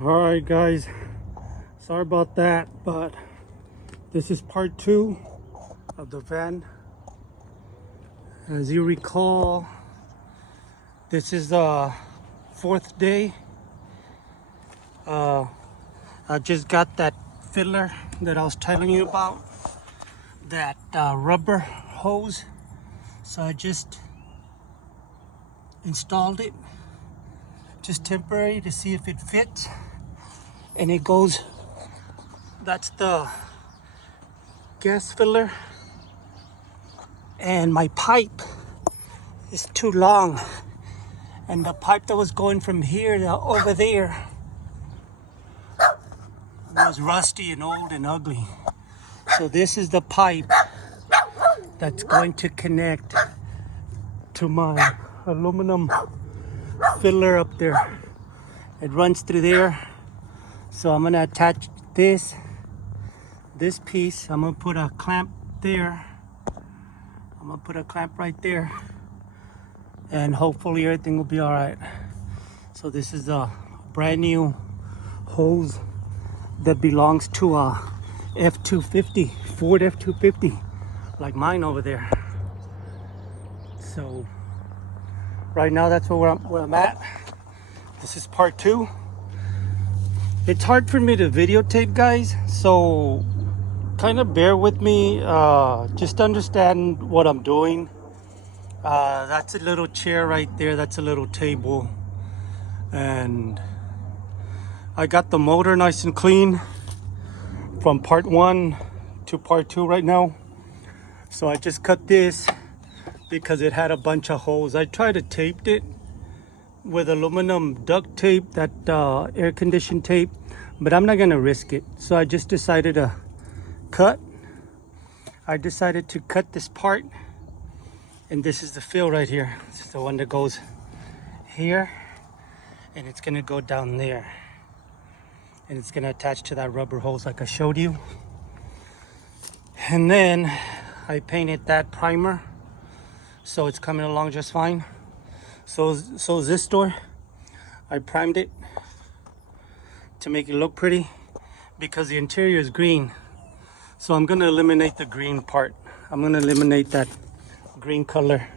Alright guys, sorry about that, but this is part 2 of the van. As you recall, this is the 4th day. I just got that filler that I was telling you about, that rubber hose. So I just installed it, just temporary, to see if it fits. And it goes, that's the gas filler, and my pipe is too long, and the pipe that was going from here to over there was rusty and old and ugly. So this is the pipe that's going to connect to my aluminum filler up there. It runs through there. So I'm gonna attach this piece. I'm gonna put a clamp there. I'm gonna put a clamp right there, and hopefully everything will be all right. So this is a brand new hose that belongs to a F-250, Ford F-250, like mine over there. So right now that's where I'm at. This is part 2. It's hard for me to videotape, guys, so kind of bear with me. Just understand what I'm doing. That's a little chair right there. That's a little table. And I got the motor nice and clean from part 1 to part 2 right now. So I just cut this because it had a bunch of holes. I tried to tape it with aluminum duct tape, that air conditioned tape, but I'm not gonna risk it. So I just decided to cut. I decided to cut this part, and this is the fill right here. This is the one that goes here, and it's gonna go down there, and it's gonna attach to that rubber hose like I showed you. And then I painted that primer, so it's coming along just fine. So is this door. I primed it to make it look pretty because the interior is green. So I'm gonna eliminate the green part. I'm gonna eliminate that green color.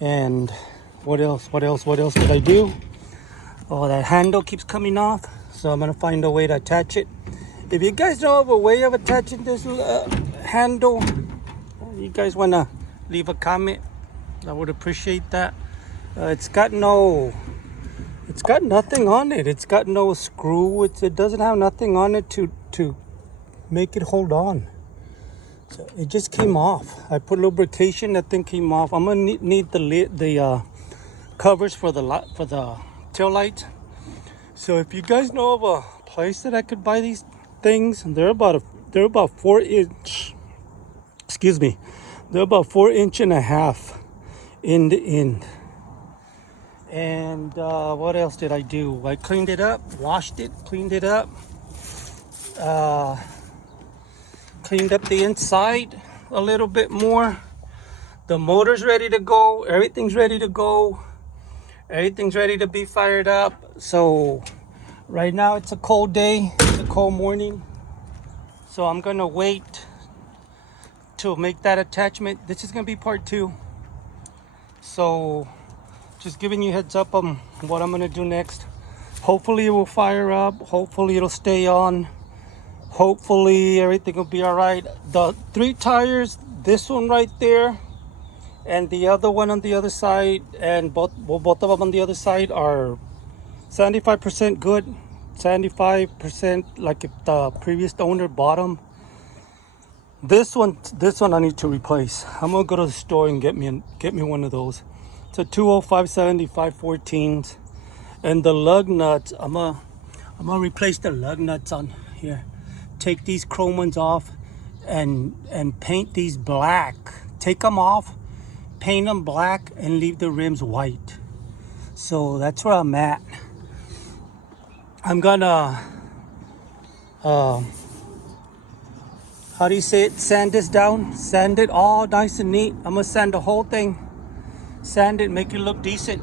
And what else did I do? Oh, that handle keeps coming off. So I'm gonna find a way to attach it. If you guys know of a way of attaching this handle, you guys wanna leave a comment, I would appreciate that. It's got nothing on it. It's got no screw. It doesn't have nothing on it to make it hold on. So it just came off. I put lubrication, that thing came off. I'm gonna need the covers for the tail light. So if you guys know of a place that I could buy these things, they're about 4 inch. Excuse me. They're about 4.5 end to end. And what else did I do? I cleaned it up, washed it, cleaned it up, cleaned up the inside a little bit more. The motor's ready to go. Everything's ready to go. Everything's ready to be fired up. So right now it's a cold day. It's a cold morning. So I'm gonna wait to make that attachment. This is gonna be part 2. So just giving you heads up on what I'm gonna do next. Hopefully it will fire up. Hopefully it'll stay on. Hopefully everything will be all right. The 3 tires, this one right there and the other one on the other side, and both of them on the other side are 75% good. 75% like if the previous owner bought them. This one I need to replace. I'm gonna go to the store and get me one of those. It's a 20570 514s, and the lug nuts. I'm gonna replace the lug nuts on here. Take these chrome ones off, and paint these black. Take them off, paint them black, and leave the rims white. So that's where I'm at. I'm gonna how do you say it? Sand this down. Sand it all nice and neat. I'm gonna sand the whole thing. Sand it, make it look decent.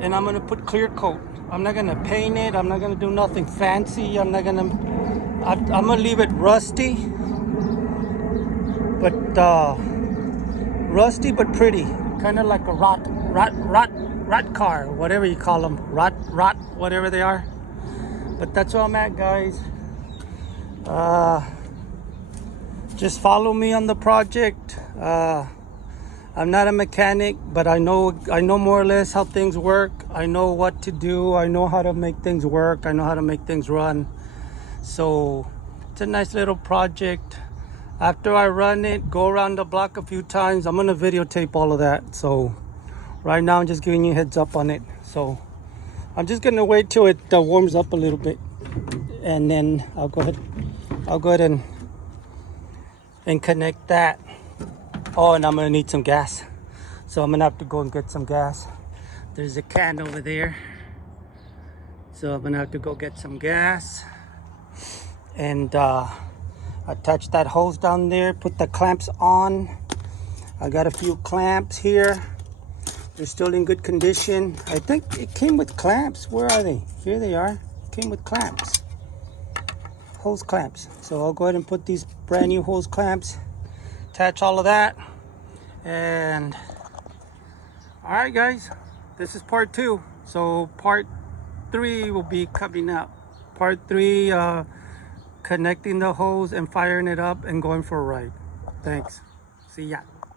And I'm gonna put clear coat. I'm not gonna paint it. I'm not gonna do nothing fancy. I'm gonna leave it rusty, but pretty, kind of like a rot car, whatever you call them, rot, whatever they are. But that's where I'm at, guys. Just follow me on the project. I'm not a mechanic, but I know more or less how things work. I know what to do. I know how to make things work. I know how to make things run. So it's a nice little project. After I run it, go around the block a few times. I'm gonna videotape all of that. So right now I'm just giving you a heads up on it. So I'm just gonna wait till it warms up a little bit, and then I'll go ahead and connect that. Oh, and I'm gonna need some gas, so I'm gonna have to go and get some gas. There's a can over there, so I'm gonna have to go get some gas and attach that hose down there, put the clamps on. I got a few clamps here. They're still in good condition. I think it came with clamps. Where are they? Here they are. Came with clamps, hose clamps. So I'll go ahead and put these brand new hose clamps, attach all of that. And all right, guys, this is part 2. So part 3 will be coming up. Part 3, connecting the hose and firing it up and going for a ride. Thanks. See ya.